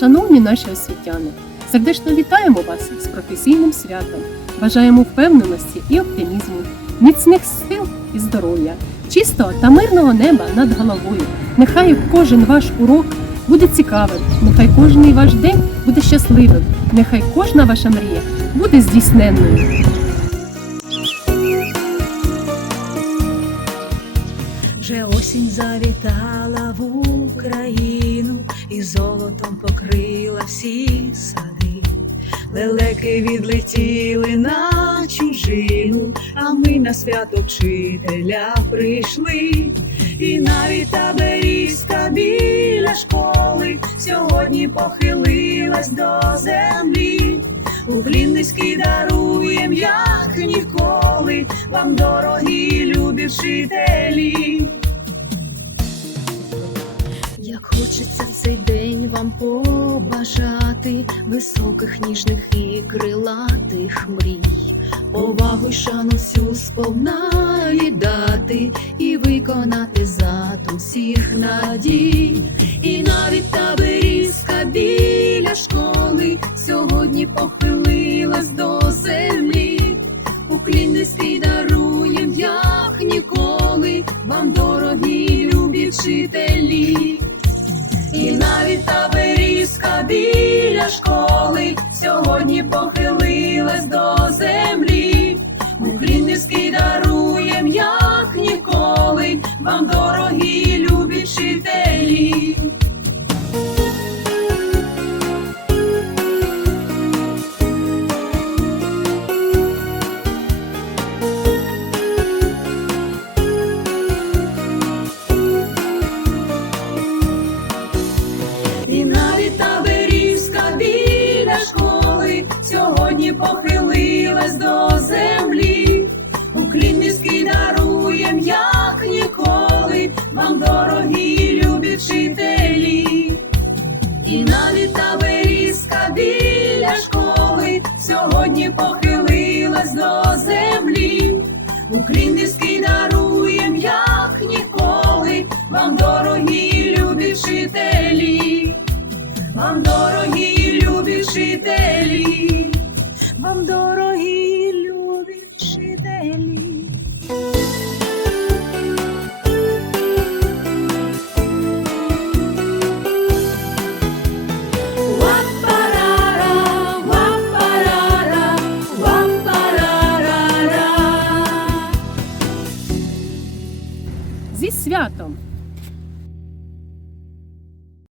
Шановні наші освітяни, сердечно вітаємо вас з професійним святом. Бажаємо впевненості і оптимізму, міцних сил і здоров'я, чистого та мирного неба над головою. Нехай кожен ваш урок буде цікавим, нехай кожний ваш день буде щасливим, нехай кожна ваша мрія буде здійсненною. Вже осінь завітала в золотом покрила всі сади. Лелеки відлетіли на чужину, а ми на свято вчителя прийшли. І навіть та берізка біля школи сьогодні похилилась до землі. Уклін низький даруєм, як ніколи, вам дорогі любі вчителі. Як хочеться цей день вам побажати високих, ніжних і крилатих мрій, повагу й шану всю сповна віддати і виконати задум всіх надій, і навіть та берізка біля школи сьогодні похилилась до землі. Уклін даруєм, як ніколи, вам дорогі любі вчителі. І навіть та берізка біля школи сьогодні похилилась до землі. Український дарує як ніколи, вам дорогі любі вчителі. Сьогодні похилилась до землі. Уклін низький даруєм, як ніколи, вам дорогі любі вчителі. І навіть та берізка біля школи сьогодні похилилась до землі. Уклін низький даруєм, як ніколи, вам дорогі любі вчителі, вам дорогі любі вчителі, вам дорогі любі вчителі. Зі святом!